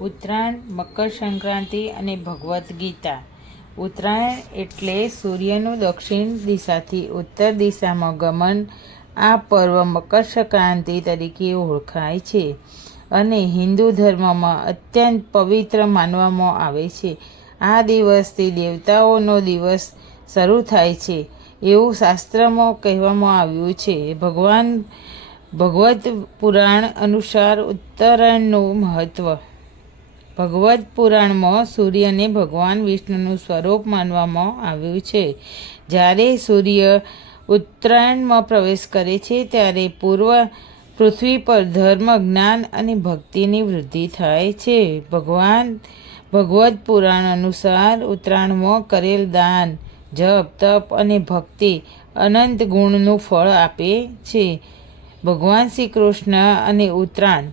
ઉત્તરાયણ, મકર સંક્રાંતિ અને ભગવદ્ ગીતા. ઉત્તરાયણ એટલે સૂર્યનું દક્ષિણ દિશાથી ઉત્તર દિશામાં ગમન. આ પર્વ મકર સંક્રાંતિ તરીકે ઓળખાય છે અને હિન્દુ ધર્મમાં અત્યંત પવિત્ર માનવામાં આવે છે. આ દિવસથી દેવતાઓનો દિવસ શરૂ થાય છે એવું શાસ્ત્રમાં કહેવામાં આવ્યું છે. ભગવદ્ પુરાણ અનુસાર ઉત્તરાયણનું મહત્વ. ભગવદ્ પુરાણમાં સૂર્યને ભગવાન વિષ્ણુનું સ્વરૂપ માનવામાં આવ્યું છે. જ્યારે સૂર્ય ઉત્તરાયણમાં પ્રવેશ કરે છે ત્યારે પૃથ્વી પર ધર્મ, જ્ઞાન અને ભક્તિની વૃદ્ધિ થાય છે. ભગવદ્ પુરાણ અનુસાર ઉત્તરાયણમાં કરેલ દાન, જપ, તપ અને ભક્તિ અનંત ગુણનું ફળ આપે છે. ભગવાન શ્રી કૃષ્ણ અને ઉત્તરાયણ.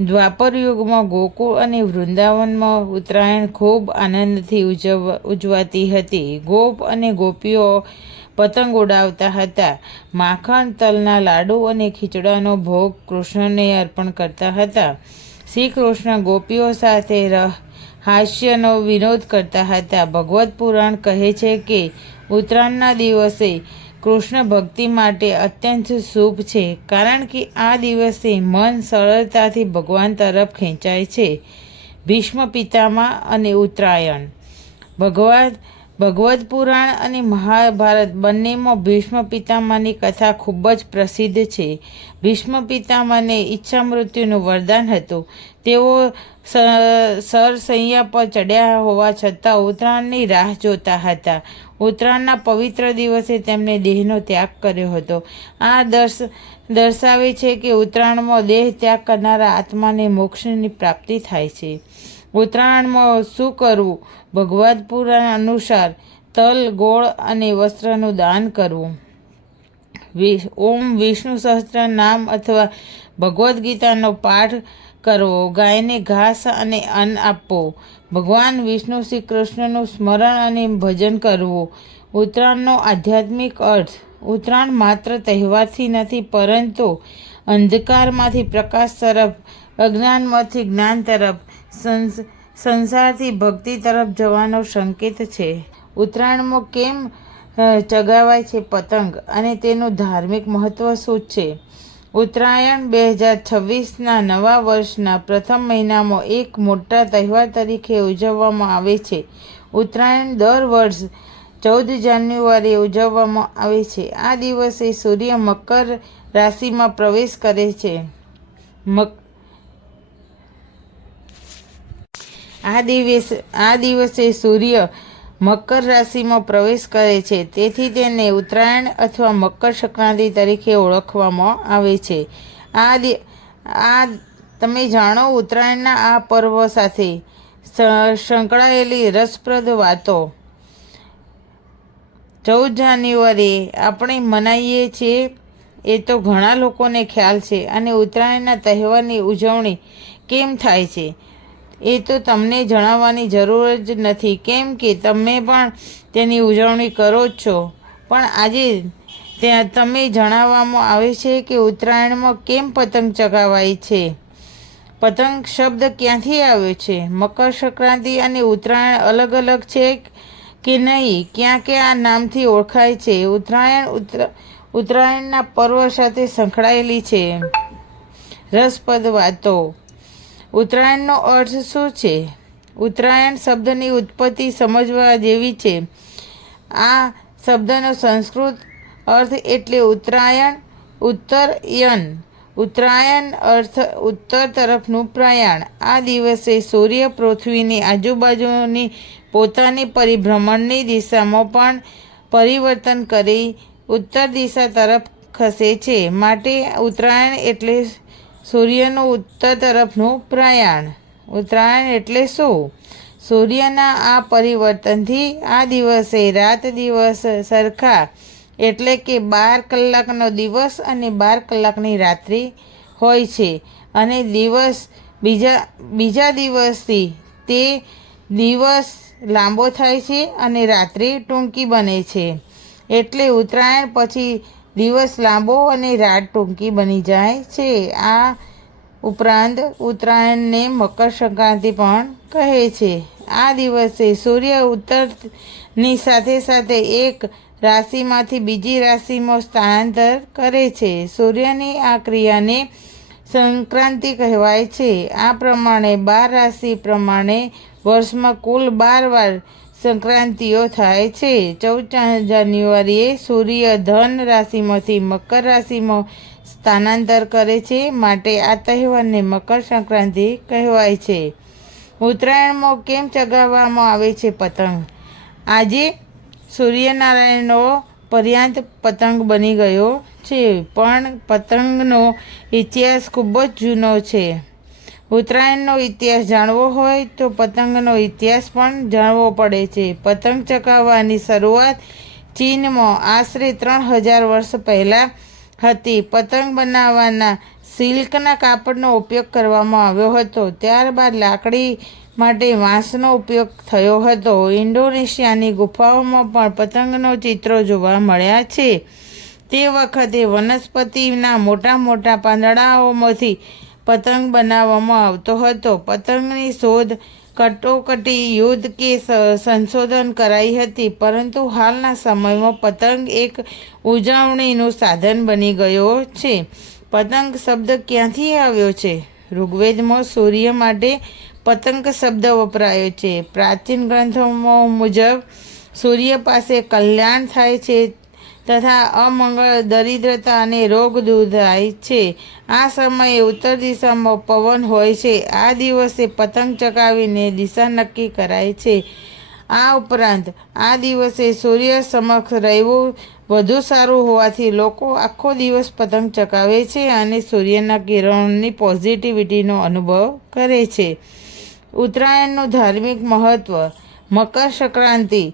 દ્વાપર યુગમાં ગોકુળ અને વૃંદાવનમાં ઉત્તરાયણ ખૂબ આનંદથી ઉજવાતી હતી. ગોપ અને ગોપીઓ પતંગ ઉડાવતા હતા. માખણ, તલના લાડુ અને ખીચડાનો ભોગ કૃષ્ણને અર્પણ કરતા હતા. શ્રી કૃષ્ણ ગોપીઓ સાથે હાસ્યનો વિનોદ કરતા હતા. ભગવદ્ પુરાણ કહે છે કે ઉત્તરાયણના દિવસે કૃષ્ણ ભક્તિ માટે અત્યંત શુભ છે, કારણ કે આ દિવસે મન સરળતાથી ભગવાન તરફ ખેંચાય છે. ભીષ્મ પિતામહ અને ઉત્તરાયણ. ભગવદ્ પુરાણ અને મહાભારત બંનેમાં ભીષ્મ પિતામહની કથા ખૂબ જ પ્રસિદ્ધ છે. ભીષ્મ પિતામહને ઈચ્છા મૃત્યુનું વરદાન હતું. તેઓ સરસૈયા પર ચડ્યા હોવા છતાં ઉત્તરાયણની રાહ જોતા હતા. ઉત્તરાયણના પવિત્ર દિવસે તેમણે દેહનો ત્યાગ કર્યો હતો. આ દર્શાવે છે કે ઉત્તરાયણમાં દેહ ત્યાગ કરનારા આત્માને મોક્ષની પ્રાપ્તિ થાય છે. ઉત્તરાયણમાં શું કરવું? ભગવદ્ પુરાણ અનુસાર તલ, ગોળ અને વસ્ત્રનું દાન કરવું. ઓમ વિષ્ણુ સહસ્ત્ર નામ અથવા ભગવદ્ ગીતાનો પાઠ કરવો. ગાયને ઘાસ અને અન્ન આપવું. ભગવાન વિષ્ણુ શ્રી કૃષ્ણનું સ્મરણ અને ભજન કરવું. ઉત્તરાયણનો આધ્યાત્મિક અર્થ. ઉત્તરાયણ માત્ર તહેવારથી નથી, પરંતુ અંધકારમાંથી પ્રકાશ તરફ, અજ્ઞાનમાંથી જ્ઞાન તરફ, સંસારથી ભક્તિ તરફ જવાનો સંકેત છે. ઉત્તરાયણમાં કેમ ચગાવાય છે પતંગ અને તેનું ધાર્મિક મહત્વ શું છે? ઉત્તરાયણ 2026ના નવા વર્ષના પ્રથમ મહિનામાં એક મોટા તહેવાર તરીકે ઉજવવામાં આવે છે. ઉત્તરાયણ દર વર્ષ 14 જાન્યુઆરીએ ઉજવવામાં આવે છે. આ દિવસે સૂર્ય મકર રાશિમાં પ્રવેશ કરે છે. આ દિવસે સૂર્ય મકર રાશિમાં પ્રવેશ કરે છે, તેથી તેને ઉત્તરાયણ અથવા મકર સંક્રાંતિ તરીકે ઓળખવામાં આવે છે. તમે જાણો ઉત્તરાયણના આ પર્વ સાથે સંકળાયેલી રસપ્રદ વાતો. 14 જાન્યુઆરીએ આપણે મનાવીએ છીએ એ તો ઘણા લોકોને ખ્યાલ છે. અને ઉત્તરાયણના તહેવારની ઉજવણી કેમ થાય છે એ તો તમને જણાવવાની જરૂર જ નથી, કેમ કે તમે પણ તેની ઉજવણી કરો જ છો. પણ આજે તમે જણાવવામાં આવે છે કે ઉત્તરાયણમાં કેમ પતંગ ચગાવાય છે. પતંગ શબ્દ ક્યાંથી આવ્યો છે? મકર સંક્રાંતિ અને ઉત્તરાયણ અલગ અલગ છે કે નહીં? ક્યાં આ નામથી ઓળખાય છે? ઉત્તરાયણના પર્વ સાથે સંકળાયેલી છે રસપ્રદ વાતો. ઉત્તરાયણનો અર્થ શું છે? ઉત્તરાયણ શબ્દની ઉત્પત્તિ સમજવા જેવી છે. આ શબ્દનો સંસ્કૃત અર્થ એટલે ઉત્તરાયણ, ઉત્તરયન. ઉત્તરાયણ અર્થ ઉત્તર તરફનું પ્રયાણ. આ દિવસે સૂર્ય પૃથ્વીની આજુબાજુની પોતાની પરિભ્રમણની દિશામાં પણ પરિવર્તન કરી ઉત્તર દિશા તરફ ખસે છે. માટે ઉત્તરાયણ એટલે સૂર્યનું ઉત્તર તરફનું પ્રયાણ. ઉત્તરાયણ એટલે શું? સૂર્યના આ પરિવર્તનથી આ દિવસે રાત દિવસ સરખા, એટલે કે 12 કલાકનો દિવસ અને 12 કલાકની રાત્રિ હોય છે. અને બીજા દિવસથી તે દિવસ લાંબો થાય છે અને રાત્રિ ટૂંકી બને છે. એટલે ઉત્તરાયણ પછી દિવસ લાંબો અને રાત ટૂંકી બની જાય છે. ઉપરાંત ઉત્તરાયણને મકર સંક્રાંતિ પણ કહે છે. આ દિવસે સૂર્ય ઉત્તરની સાથે સાથે એક રાશિમાંથી બીજી રાશિમાં સ્થળાંતર કરે છે. સૂર્યની આ ક્રિયાને સંક્રાંતિ કહેવાય છે. આ પ્રમાણે 12 રાશિ પ્રમાણે વર્ષમાં કુલ 12 વાર સંક્રાંતિઓ થાય છે. 14 જાન્યુઆરીએ સૂર્ય ધન રાશિમાંથી મકર રાશિમાં સ્થાનાંતર કરે છે, માટે આ તહેવારને મકર સંક્રાંતિ કહેવાય છે. ઉત્તરાયણમાં કેમ ચગાવવામાં આવે છે પતંગ? આજે સૂર્યનારાયણનો પર્યાંત પતંગ બની ગયો છે, પણ પતંગનો ઇતિહાસ ખૂબ જ જૂનો છે. ઉત્તરાયણનો ઇતિહાસ જાણવો હોય તો પતંગનો ઇતિહાસ પણ જાણવો પડે છે. પતંગ ચગાવવાની શરૂઆત ચીનમાં આશરે 3000 વર્ષ પહેલાં હતી. પતંગ બનાવવાના સિલ્કના કાપડનો ઉપયોગ કરવામાં આવ્યો હતો. ત્યારબાદ લાકડી માટે વાંસનો ઉપયોગ થયો હતો. ઇન્ડોનેશિયાની ગુફાઓમાં પણ પતંગનો ચિત્રો જોવા મળ્યા છે. તે વખતે વનસ્પતિના મોટા મોટા પાંદડાઓમાંથી પતંગ બનાવવામાં આવતો હતો. પતંગની શોધ કટોકટી, યુદ્ધ કે સંશોધન કરાઈ હતી, પરંતુ હાલના સમયમાં પતંગ એક ઉજવણીનું સાધન બની ગયો છે. પતંગ શબ્દ ક્યાંથી આવ્યો છે? ઋગ્વેદમાં સૂર્ય માટે પતંગ શબ્દ વપરાયો છે. પ્રાચીન ગ્રંથોમાં મુજબ સૂર્ય પાસે કલ્યાણ થાય છે તથા અમંગળ, દરિદ્રતા અને રોગ દૂર થાય છે. આ સમયે ઉત્તર દિશામાં પવન હોય છે. આ દિવસે પતંગ ચગાવીને દિશા નક્કી કરાય છે. આ ઉપરાંત આ દિવસે સૂર્ય સમક્ષ રહેવું વધુ સારું હોવાથી લોકો આખો દિવસ પતંગ ચગાવે છે અને સૂર્યના કિરણોની પોઝિટિવિટીનો અનુભવ કરે છે. ઉત્તરાયણનું ધાર્મિક મહત્ત્વ. મકર સંક્રાંતિ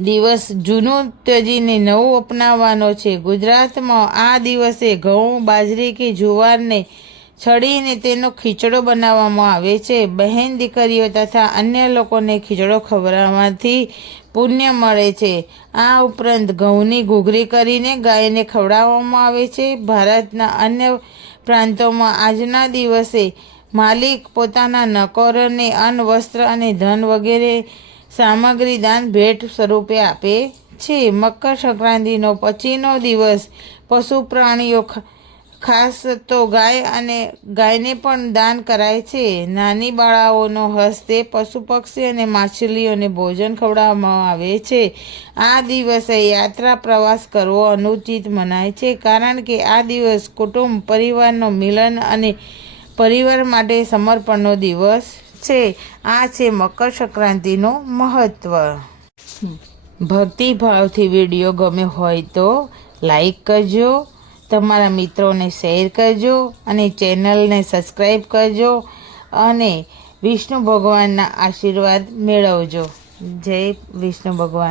દિવસ જૂનું ત્યજીને નવું અપનાવવાનો છે. ગુજરાતમાં આ દિવસે ઘઉં, બાજરી કે જુવારને છડીને તેનો ખીચડો બનાવવામાં આવે છે. બહેન દીકરીઓ તથા અન્ય લોકોને ખીચડો ખવડાવવાથી પુણ્ય મળે છે. આ ઉપરાંત ઘઉંની ઘૂઘરી કરીને ગાયને ખવડાવવામાં આવે છે. ભારતના અન્ય પ્રાંતોમાં આજના દિવસે માલિક પોતાના નોકરોને અન્ન, વસ્ત્ર અને ધન વગેરે સામગ્રી દાન ભેટ સ્વરૂપે આપે છે. મકર સંક્રાંતિનો પછીનો દિવસ પશુ પ્રાણીઓ, ખાસ તો ગાયને પણ દાન કરાય છે. નાની બાળાઓનો હસ્તે પશુ પક્ષી અને માછલીઓને ભોજન ખવડાવવામાં આવે છે. આ દિવસે યાત્રા પ્રવાસ કરવો અનુચિત મનાય છે, કારણ કે આ દિવસ કુટુંબ પરિવારનો મિલન અને પરિવાર માટે સમર્પણનો દિવસ છે. આ છે મકર સંક્રાંતિનું મહત્ત્વ. ભક્તિભાવથી વિડીયો ગમ્યો હોય તો લાઈક કરજો, તમારા મિત્રોને શેર કરજો અને ચેનલને સબસ્ક્રાઈબ કરજો અને વિષ્ણુ ભગવાનના આશીર્વાદ મેળવજો. જય વિષ્ણુ ભગવાન.